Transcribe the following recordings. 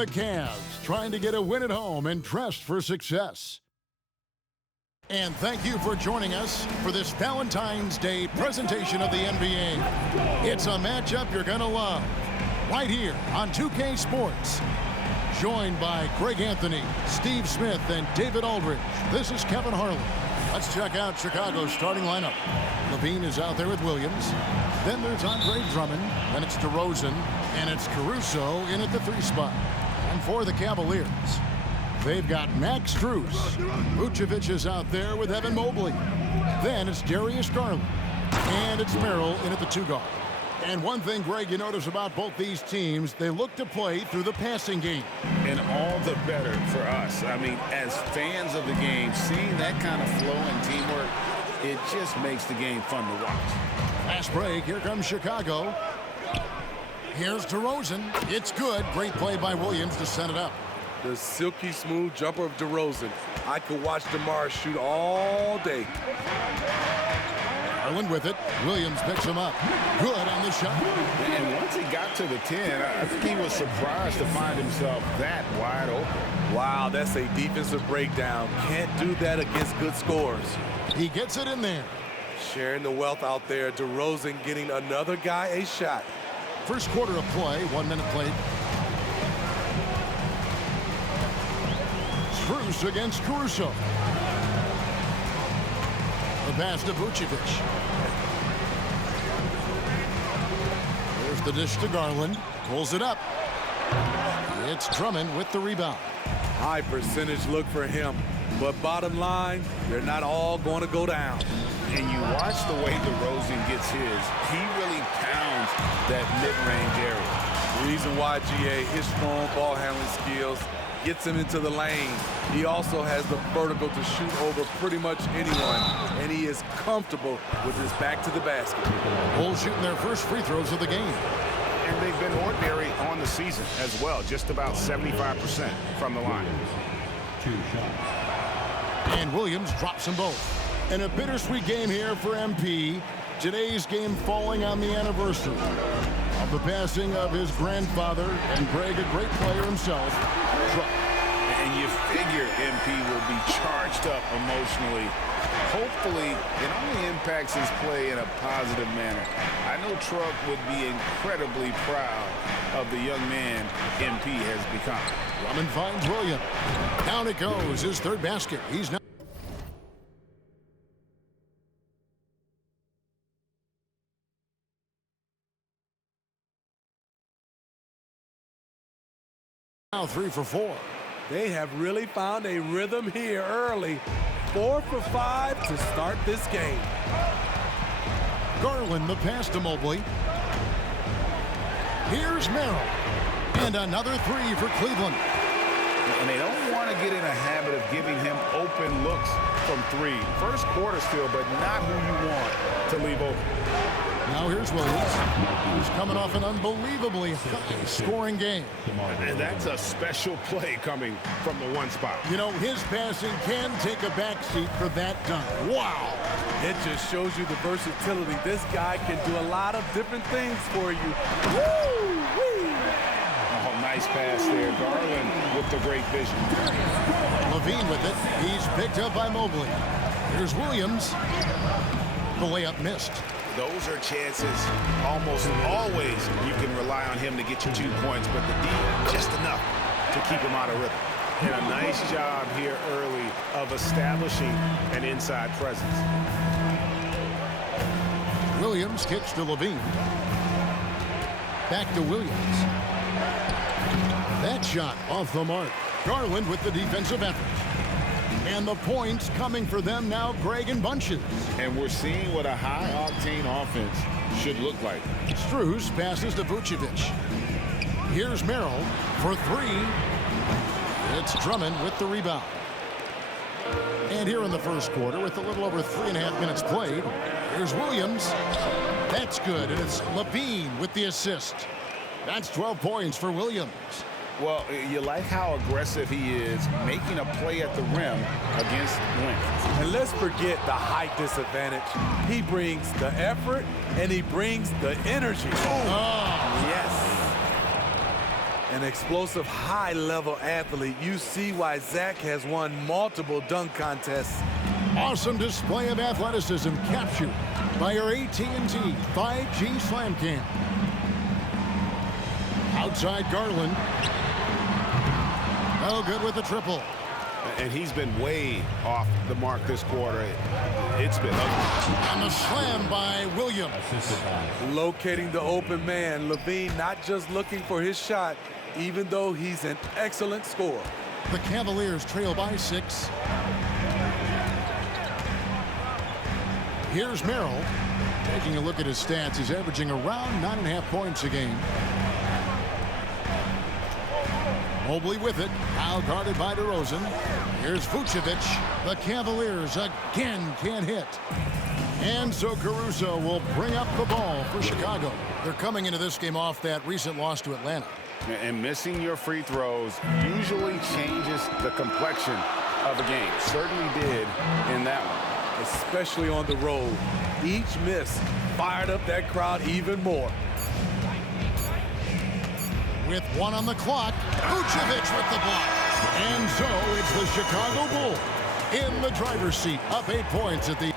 the Cavs, trying to get a win at home and dressed for success. And thank you for joining us for this Valentine's Day presentation of the NBA. It's a matchup you're going to love, right here on 2K Sports. Joined by Greg Anthony, Steve Smith, and David Aldridge, this is Kevin Harlan. Let's check out Chicago's starting lineup. Levine is out there with Williams. Then there's Andre Drummond. Then it's DeRozan. And it's Caruso in at the 3 spot. And for the Cavaliers, they've got Max Strus. Vucevic is out there with Evan Mobley. Then it's Darius Garland. And it's Merrill in at the 2 guard. And one thing, Greg, you notice about both these teams, they look to play through the passing game. And all the better for us. I mean, as fans of the game, seeing that kind of flow and teamwork, it just makes the game fun to watch. Fast break. Here comes Chicago. Here's DeRozan. It's good. Great play by Williams to set it up. The silky smooth jumper of DeRozan. I could watch DeMar shoot all day. Garland with it. Williams picks him up. Good on the shot. And once he got to the 10, I think he was surprised to find himself that wide open. Wow, that's a defensive breakdown. Can't do that against good scores. He gets it in there. Sharing the wealth out there. DeRozan getting another guy a shot. First quarter of play. 1 minute played. Strus against Caruso. The pass to Vucevic. There's the dish to Garland. Pulls it up. It's Drummond with the rebound. High percentage look for him. But bottom line, they're not all going to go down. And you watch the way DeRozan gets his. He really pounds that mid-range area. The reason why, GA, his strong ball handling skills gets him into the lane. He also has the vertical to shoot over pretty much anyone, and he is comfortable with his back to the basket. Bulls shooting their first free throws of the game. And they've been ordinary on the season as well, just about 75% from the line. 2 shots. And Williams drops them both. And a bittersweet game here for MP. Today's game falling on the anniversary of the passing of his grandfather, and Greg, a great player himself. And you figure MP will be charged up emotionally. Hopefully, it only impacts his play in a positive manner. I know Truck would be incredibly proud of the young man MP has become. Drummond finds Williams. Down it goes, his 3rd basket. He's now now 3 for 4. They have really found a rhythm here early. 4 for 5 to start this game. Garland the pass to Mobley. Here's Merrill. And another 3 for Cleveland. And they don't want to get in a habit of giving him open looks from 3. First quarter still, but not who you want to leave open. Now here's Williams, who's coming off an unbelievably high-scoring game. And that's a special play coming from the 1 spot. You know, his passing can take a backseat for that dunk. Wow! It just shows you the versatility. This guy can do a lot of different things for you. Woo-wee! Oh, nice pass there. Garland with the great vision. Levine with it. He's picked up by Mobley. Here's Williams. The layup missed. Those are chances almost always you can rely on him to get you 2 points, but the D just enough to keep him out of rhythm. And a nice job here early of establishing an inside presence. Williams kicks to Levine. Back to Williams. That shot off the mark. Garland with the defensive effort. And the points coming for them now, Greg, in bunches. And we're seeing what a high-octane offense should look like. Strus passes to Vucevic. Here's Merrill for 3. It's Drummond with the rebound. And here in the first quarter, with a little over 3.5 minutes played, here's Williams. That's good, and it's Levine with the assist. That's 12 points for Williams. Well, you like how aggressive he is, making a play at the rim against length. And let's forget the height disadvantage. He brings the effort, and he brings the energy. Oh. Yes. An explosive, high-level athlete. You see why Zach has won multiple dunk contests. Awesome display of athleticism captured by our AT&T 5G Slam Cam. Outside Garland. Oh, good with the triple. And he's been way off the mark this quarter. It's been ugly. And the slam by Williams. Locating the open man. Levine not just looking for his shot, even though he's an excellent scorer. The Cavaliers trail by 6. Here's Merrill. Taking a look at his stats, he's averaging around 9.5 points a game. Mobley with it, now guarded by DeRozan. Here's Vucevic. The Cavaliers again can't hit. And so Caruso will bring up the ball for Chicago. They're coming into this game off that recent loss to Atlanta. And missing your free throws usually changes the complexion of a game. Certainly did in that one. Especially on the road. Each miss fired up that crowd even more. With 1 on the clock, Vucevic with the block. And so it's the Chicago Bulls in the driver's seat, up 8 points at the...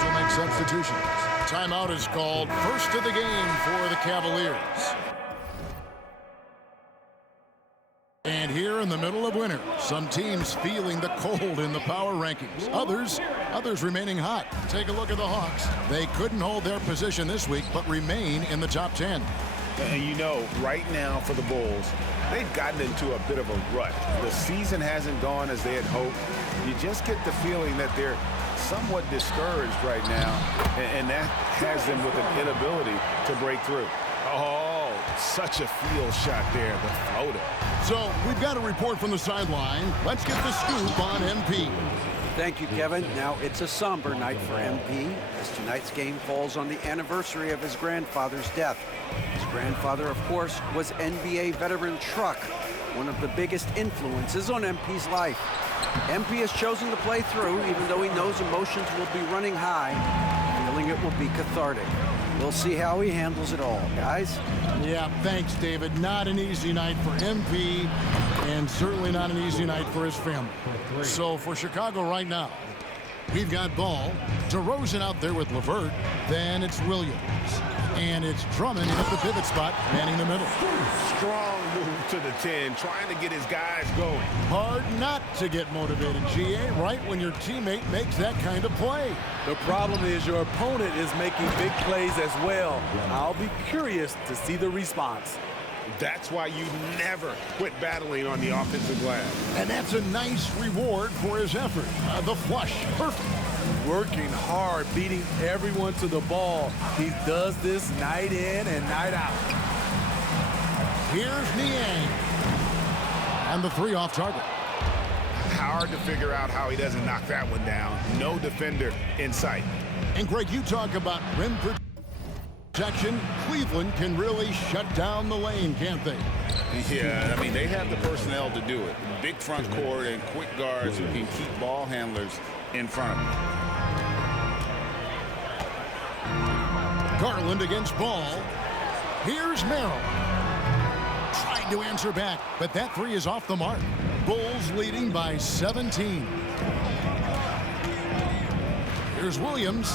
To make substitutions. Timeout is called. First of the game for the Cavaliers. And here in the middle of winter, some teams feeling the cold in the power rankings. Others remaining hot. Take a look at the Hawks. They couldn't hold their position this week, but remain in the top 10. And you know, right now for the Bulls, they've gotten into a bit of a rut. The season hasn't gone as they had hoped. You just get the feeling that they're somewhat discouraged right now, and that has them with an inability to break through. Oh, such a field shot there, the floater. So we've got a report from the sideline. Let's get the scoop on MP. Thank you, Kevin. Now, it's a somber night for MP, as tonight's game falls on the anniversary of his grandfather's death. His grandfather, of course, was NBA veteran Truck, one of the biggest influences on MP's life. MP has chosen to play through, even though he knows emotions will be running high, feeling it will be cathartic. We'll see how he handles it all, guys. Yeah, thanks, David. Not an easy night for MP, and certainly not an easy night for his family. So for Chicago right now, we've got Ball, DeRozan out there with LeVert, then it's Williams, and it's Drummond at the pivot spot, manning the middle. Strong move to the 10, trying to get his guys going. Hard not to get motivated, GA, right when your teammate makes that kind of play. The problem is your opponent is making big plays as well. I'll be curious to see the response. That's why you never quit battling on the offensive glass. And that's a nice reward for his effort. The flush, perfect. Working hard, beating everyone to the ball. He does this night in and night out. Here's Niang. And the 3 off target. Hard to figure out how he doesn't knock that one down. No defender in sight. And Greg, you talk about rim protection. Cleveland can really shut down the lane, can't they? Yeah, I mean, they have the personnel to do it. Big front court and quick guards who can keep ball handlers in front of them. Garland against Ball. Here's Merrill. Trying to answer back, but that 3 is off the mark. Bulls leading by 17. Here's Williams.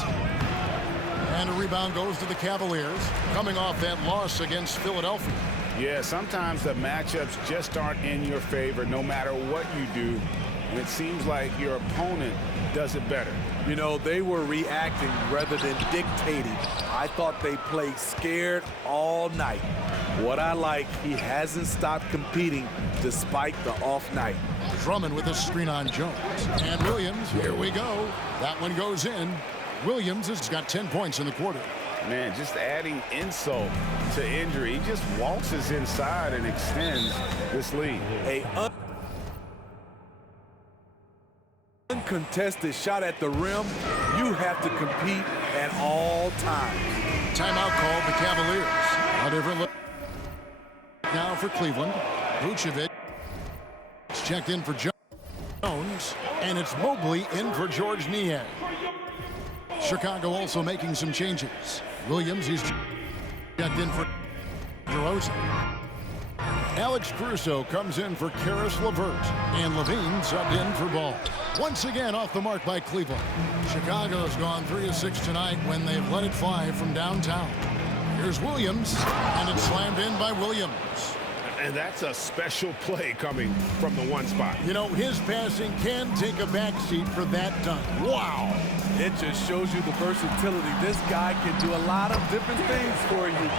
And a rebound goes to the Cavaliers, coming off that loss against Philadelphia. Yeah, sometimes the matchups just aren't in your favor no matter what you do. And it seems like your opponent does it better. You know, they were reacting rather than dictating. I thought they played scared all night. What I like, he hasn't stopped competing despite the off night. Drummond with a screen on Jones. And Williams, here we go. That one goes in. Williams has got 10 points in the quarter. Man, just adding insult to injury. He just waltzes inside and extends this lead. Uncontested shot at the rim, you have to compete at all times. Timeout called the Cavaliers. A different look now for Cleveland. Vucevic checked in for Jones. And it's Mobley in for George Niang. Chicago also making some changes. Williams, he's checked in for DeRozan. Alex Caruso comes in for Karis LeVert. And Levine subbed in for Ball. Once again off the mark by Cleveland. Chicago's gone 3 of 6 tonight when they've let it fly from downtown. Here's Williams, and it's slammed in by Williams. And that's a special play coming from the one spot. You know, his passing can take a backseat for that dunk. Wow. It just shows you the versatility. This guy can do a lot of different things for you.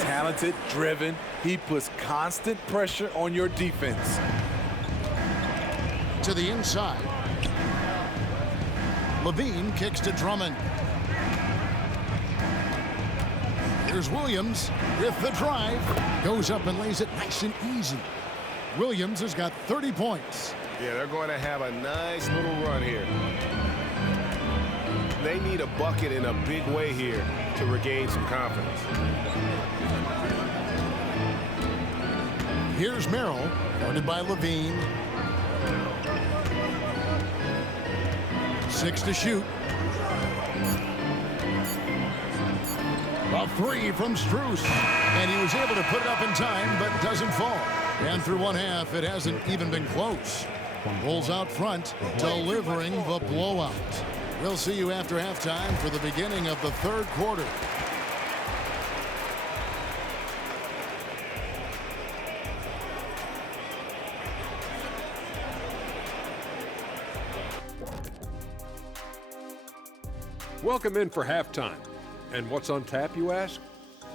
Talented, driven. He puts constant pressure on your defense. To the inside. Levine kicks to Drummond. Here's Williams with the drive. Goes up and lays it nice and easy. Williams has got 30 points. Yeah, they're going to have a nice little run here. They need a bucket in a big way here to regain some confidence. Here's Merrill, guarded by Levine. 6 to shoot. A 3 from Strus. And he was able to put it up in time, but doesn't fall. And through one half, it hasn't even been close. Bulls out front, delivering the blowout. We'll see you after halftime for the beginning of the third quarter. Welcome in for halftime. And what's on tap, you ask?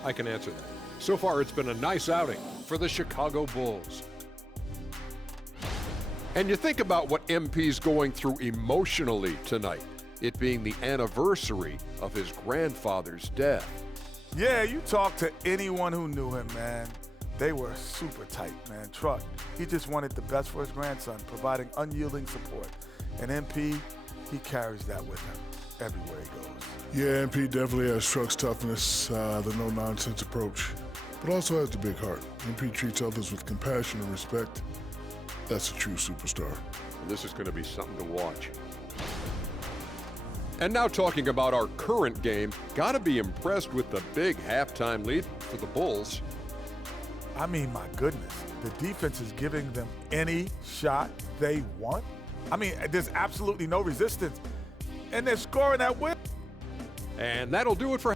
I can answer that. So far, it's been a nice outing for the Chicago Bulls. And you think about what MP's going through emotionally tonight, it being the anniversary of his grandfather's death. Yeah, you talk to anyone who knew him, man. They were super tight, man. Truck, he just wanted the best for his grandson, providing unyielding support. And MP, he carries that with him everywhere he goes. Yeah, MP definitely has Truck's toughness, the no-nonsense approach, but also has the big heart. MP treats others with compassion and respect. That's a true superstar. This is going to be something to watch. And now talking about our current game, got to be impressed with the big halftime lead for the Bulls. I mean, my goodness, the defense is giving them any shot they want. I mean, there's absolutely no resistance, and they're scoring at will. And that'll do it for...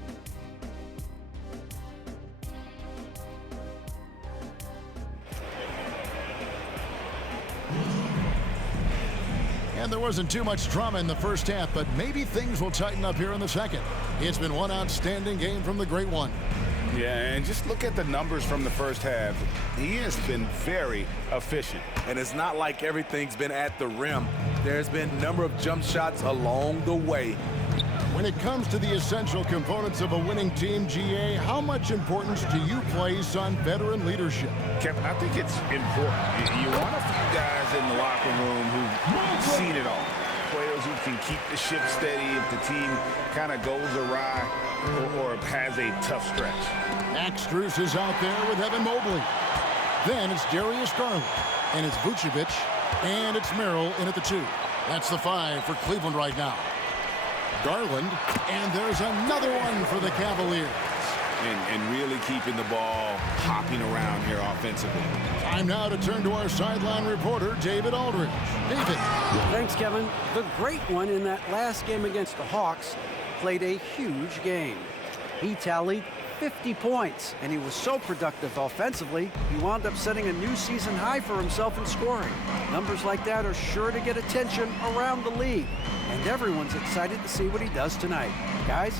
And there wasn't too much drama in the first half, but maybe things will tighten up here in the second. It's been one outstanding game from the Great One. Yeah, and just look at the numbers from the first half. He has been very efficient. And it's not like everything's been at the rim. There's been a number of jump shots along the way. When it comes to the essential components of a winning team, GA, how much importance do you place on veteran leadership? Kevin, I think it's important. You want a few guys in the locker room who've seen it all. Players who can keep the ship steady if the team kind of goes awry or has a tough stretch. Max Strus is out there with Evan Mobley. Then it's Darius Garland, and it's Vucevic, and it's Merrill in at the 2. That's the 5 for Cleveland right now. Garland, and there's another one for the Cavaliers. And really keeping the ball hopping around here offensively. Time now to turn to our sideline reporter, David Aldridge. David. Thanks, Kevin. The Great One in that last game against the Hawks played a huge game. He tallied 50 points, and he was so productive offensively, he wound up setting a new season high for himself in scoring. Numbers like that are sure to get attention around the league, and everyone's excited to see what he does tonight. Guys?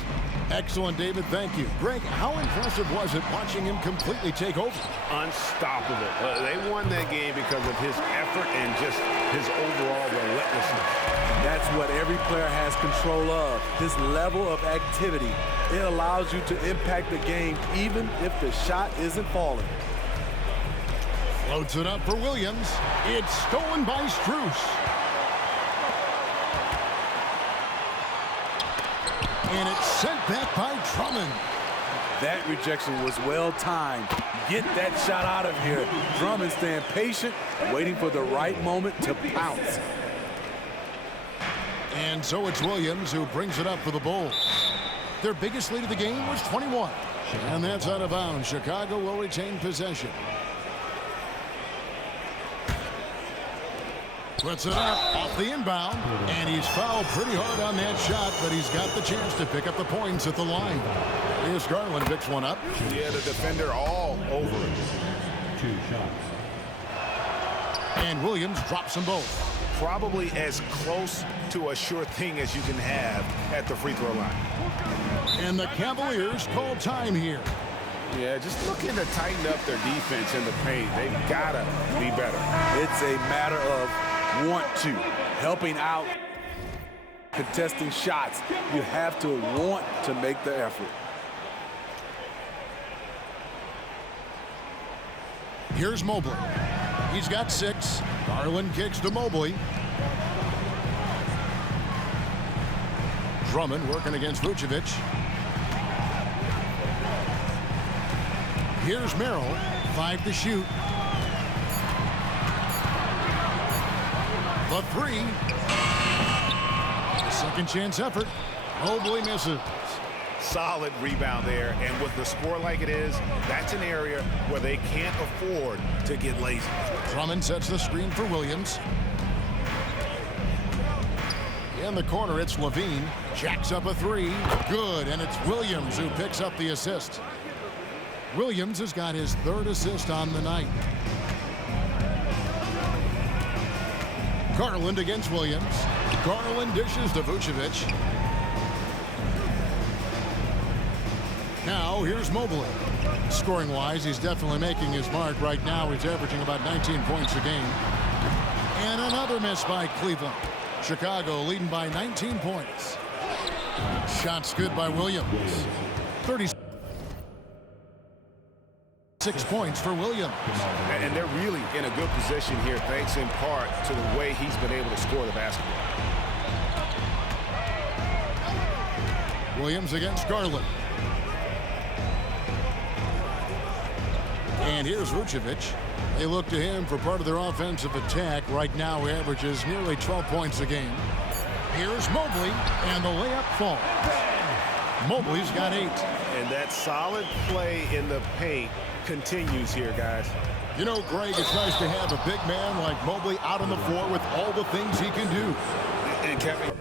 Excellent, David. Thank you. Greg, how impressive was it watching him completely take over? Unstoppable. They won that game because of his effort and just his overall relentlessness. That's what every player has control of, this level of activity. It allows you to impact the game even if the shot isn't falling. Floats it up for Williams. It's stolen by Strus. And it's sent back by Drummond. That rejection was well timed. Get that shot out of here. Drummond staying patient, waiting for the right moment to pounce. And so it's Williams who brings it up for the Bulls. Their biggest lead of the game was 21. And that's out of bounds. Chicago will retain possession. Puts it up off the inbound. And he's fouled pretty hard on that shot, but he's got the chance to pick up the points at the line. Here's Garland, picks one up. Yeah, the defender all over it. 2 shots. And Williams drops them both. Probably as close to a sure thing as you can have at the free throw line. And the Cavaliers call time here. Yeah, just looking to tighten up their defense in the paint. They've got to be better. It's a matter of want to. Helping out, contesting shots. You have to want to make the effort. Here's Mobley. He's got 6. Garland kicks to Mobley. Drummond working against Vucevic. Here's Merrill. 5 to shoot. The 3. A second chance effort. Mobley misses. Solid rebound there, and with the score like it is, that's an area where they can't afford to get lazy. Drummond sets the screen for Williams. In the corner, it's Levine. Jacks up a 3. Good, and it's Williams who picks up the assist. Williams has got his 3rd assist on the night. Garland against Williams. Garland dishes to Vucevic. Now, here's Mobley. Scoring-wise, he's definitely making his mark. Right now, he's averaging about 19 points a game. And another miss by Cleveland. Chicago leading by 19 points. Shots good by Williams. 36 points for Williams. And they're really in a good position here, thanks in part to the way he's been able to score the basketball. Williams against Garland. And here's Vucevic. They look to him for part of their offensive attack. Right now, he averages nearly 12 points a game. Here's Mobley, and the layup falls. Mobley's got 8. And that solid play in the paint continues here, guys. You know, Greg, it's nice to have a big man like Mobley out on the floor with all the things he can do. And Kevin,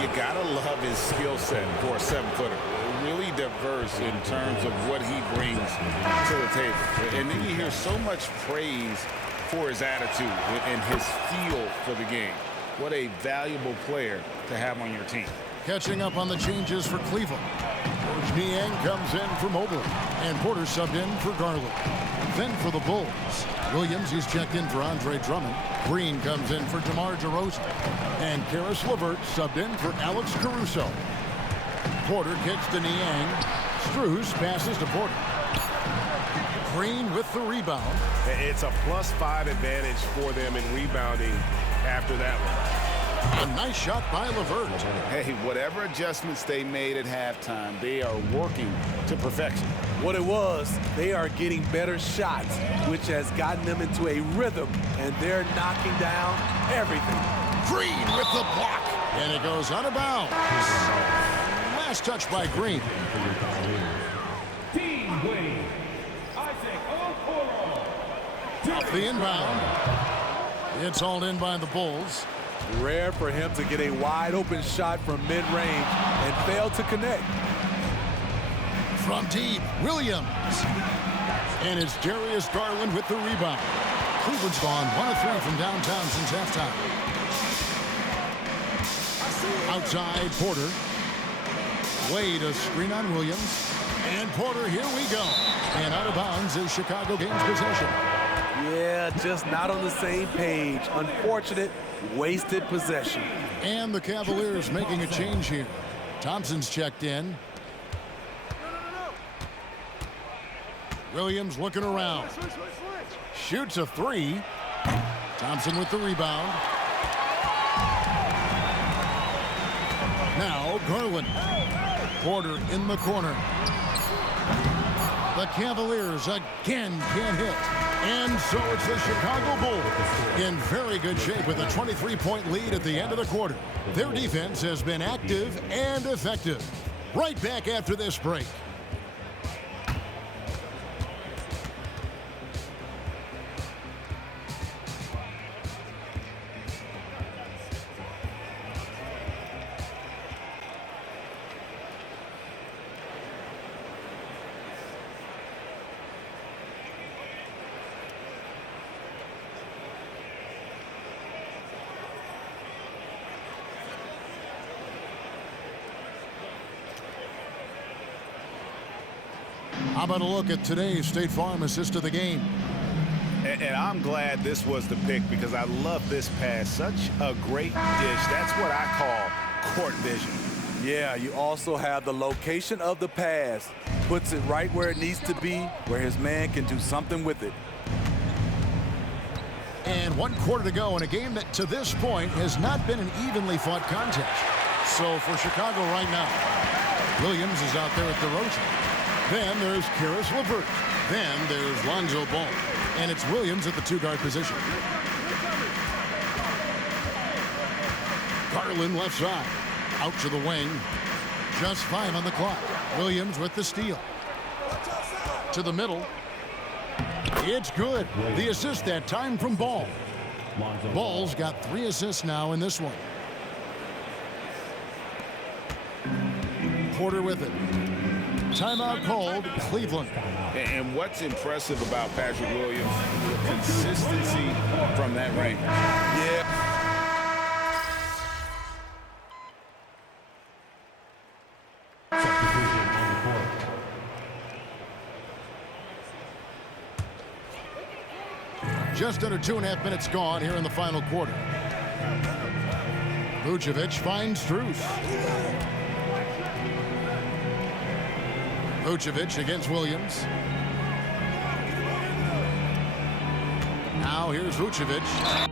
you gotta love his skill set for a 7-footer. Really diverse in terms of what he brings to the table. And then you hear so much praise for his attitude and his feel for the game. What a valuable player to have on your team. Catching up on the changes for Cleveland. Coach Niang comes in for Mobley, and Porter subbed in for Garland. Then for the Bulls, Williams, he's checked in for Andre Drummond. Green comes in for DeMar DeRozan. And Karis LeVert subbed in for Alex Caruso. Porter kicks to Niang. Strus passes to Porter. Green with the rebound. It's a +5 advantage for them in rebounding after that one. A nice shot by LeVert. Hey, whatever adjustments they made at halftime, they are working to perfection. What it was, they are getting better shots, which has gotten them into a rhythm, and they're knocking down everything. Green with the block. And it goes out of bounds. Last touch by Green. Off the inbound. It's hauled in by the Bulls. Rare for him to get a wide-open shot from mid-range and fail to connect. From deep, Williams. And it's Darius Garland with the rebound. Cleveland's gone 1 of 3 from downtown since halftime. Outside, Porter. Wade a screen on Williams. And Porter, here we go. And out of bounds is Chicago gains possession. Yeah, just not on the same page. Unfortunate, wasted possession. And the Cavaliers making a change here. Thompson's checked in. Williams looking around. Shoots a 3. Thompson with the rebound. Now Garland. Porter in the corner. The Cavaliers again can't hit. And so it's the Chicago Bulls in very good shape with a 23-point lead at the end of the quarter. Their defense has been active and effective. Right back after this break. How about a look at today's State Farm assist of the game? And I'm glad this was the pick because I love this pass. Such a great dish. That's what I call court vision. Yeah, you also have the location of the pass. Puts it right where it needs to be, where his man can do something with it. And 1 quarter to go in a game that to this point has not been an evenly fought contest. So for Chicago right now, Williams is out there at the DeRozan. Then there's Karis LeVert. Then there's Lonzo Ball. And it's Williams at the 2-guard position. Garland left side. Out to the wing. Just 5 on the clock. Williams with the steal. To the middle. It's good. The assist that time from Ball. Ball's got 3 assists now in this one. Porter with it. Timeout called, Cleveland. And what's impressive about Patrick Williams, the consistency from that range. Yeah. Just under 2.5 minutes gone here in the final quarter. Vucevic finds Strus. Vucevic against Williams. Now here's Vucevic.